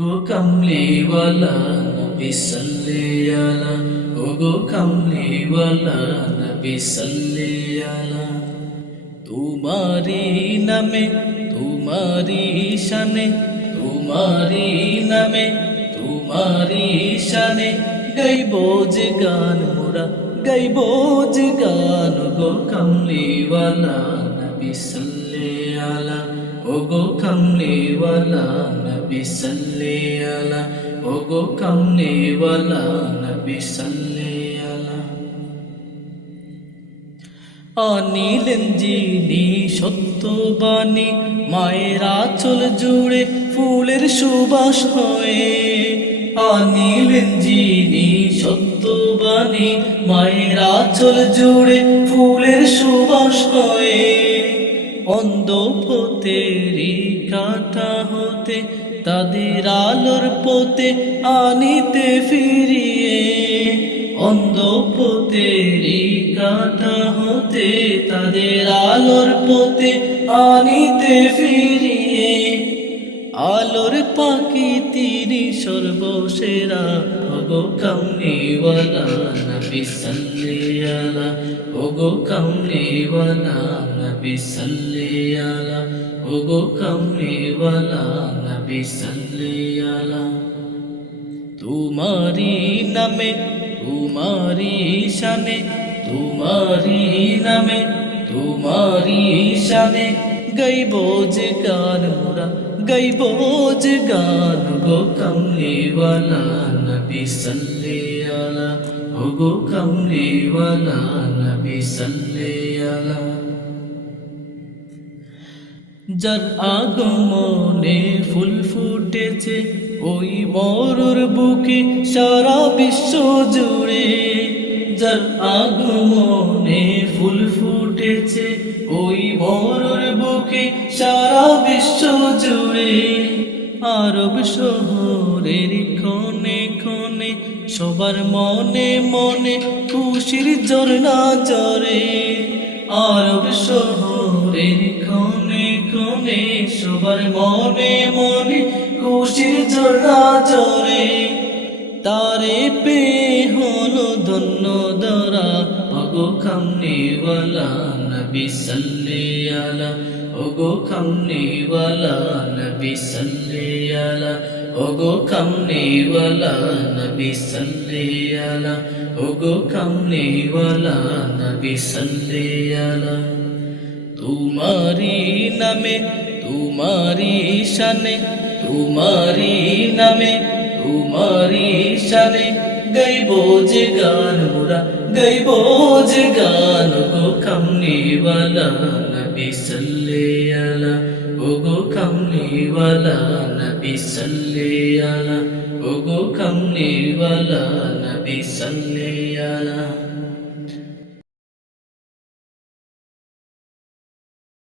গো কামলিওয়ালা নবী সাল্লি আলা, ও গো কামলিওয়ালা নবী সাল্লি আলা। তোমারি নামে তোমারি শানে, তোমারি নামে তোমারি শানে গাইব যে গান মোরা, গাইব যে গান। গো কামলিওয়ালা নবী সাল্লি আলা, ও গো কামলিওয়ালা নবী সাল্লি আলা, ও গো কামলিওয়ালা নবী সাল্লি আলা। আনিলেন যিনি সত্যবাণী, মায়ের আঁচল জুড়ে ফুলের সুবাস হয়ে। আনিলেন যিনি সত্যবাণী, মায়ের আঁচল জুড়ে ফুলের সুবাস হয়ে। অন্ধ পথেরই কাঁটা হতে তাদের আলোর পথে আনিতে ফিরিয়ে। অন্ধ পথেরই কাঁটা হতে তাদের আলোর পথে আনিতে ফিরিয়ে। আলোর পাখি তিনি সর্বসেরা, ও গো কামলিওয়ালা নবী সাল্লি আলা, ও গো কামলিওয়ালা নবী সাল্লি আলা, ও গো কামলিওয়ালা নবী সাল্লি আলা। তোমারি নামে তোমারি শানে, তোমারি নামে তোমারি শানে গাইব যে গান মোরা, গাইব যে গান। গো কামলিওয়ালা নবী সাল্লি আলা, ও গো কামলিওয়ালা নবী সাল্লি আলা। যার আগমনে ফুল ফুটেছে ওই মরুর বুকে সারা বিশ্ব জুড়ে। যার আগমনে ফুল ফুটেছে ওই মরুর বুকে সারা বিশ্ব জুড়ে। আরব শহরের কোণে কোণে সবার মনে মনে খুশির ঝর্ণা ঝরে। আরব শহরের কোণে কোণে সবার মনে মনে খুশির ঝর্ণা ঝরে। তারে পেয়ে হলো ধন্য ধরা, ও গো কামলিওয়ালা নবী সাল্লি আলা, ও গো কামলিওয়ালা নবী সাল্লি আলা, ও গো কামলিওয়ালা নবী সাল্লি আলা, ও গো কামলিওয়ালা নবী সাল্লি আলা। তোমারি নামে তোমারি শানে, তোমারি নামে তোমারি শানে গাইব যে গান মোরা, গাইব যে গান। গো কামলিওয়ালা নবী সাল্লি আলা, ও গো কামলিওয়ালা নবী সাল্লি আলা, ও গো কামলিওয়ালা নবী সাল্লি আলা।